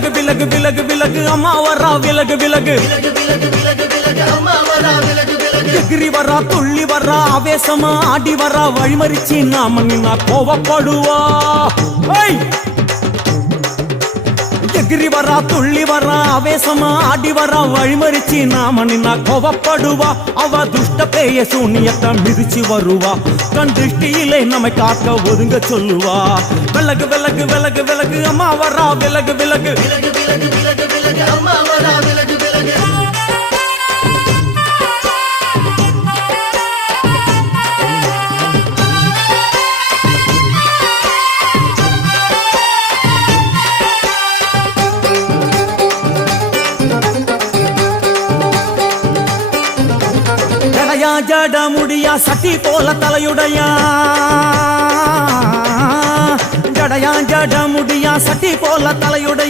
விலகு விலகு விலகு விலகு அம்மா வரா விலகு விலகு எகிரி வரா துள்ளி வரா ஆவேசமா ஆடி வரா வழிமறிச்சு நாம நின்னா கோவப்படுவா எகிரி வரா துள்ளி வரா ஆவேசமா ஆடி வரா வழிமறிச்சு நாம நின்னா கோவப்படுவா அவ துஷ்ட பேய சூனியத்தை மிதிச்சு வருவா கண் திருஷ்டியிலே நம்மை காக்க ஒதுங்க சொல்லுவா விலகு விலகு விலகு விலகு அம்மா வரா விலகு விலகு அம்மா வரா விலகு விலகு ஜட முடியா சட்டி போல தலையுடையா ஜடையா ஜட முடியா சட்டி போல தலையுடைய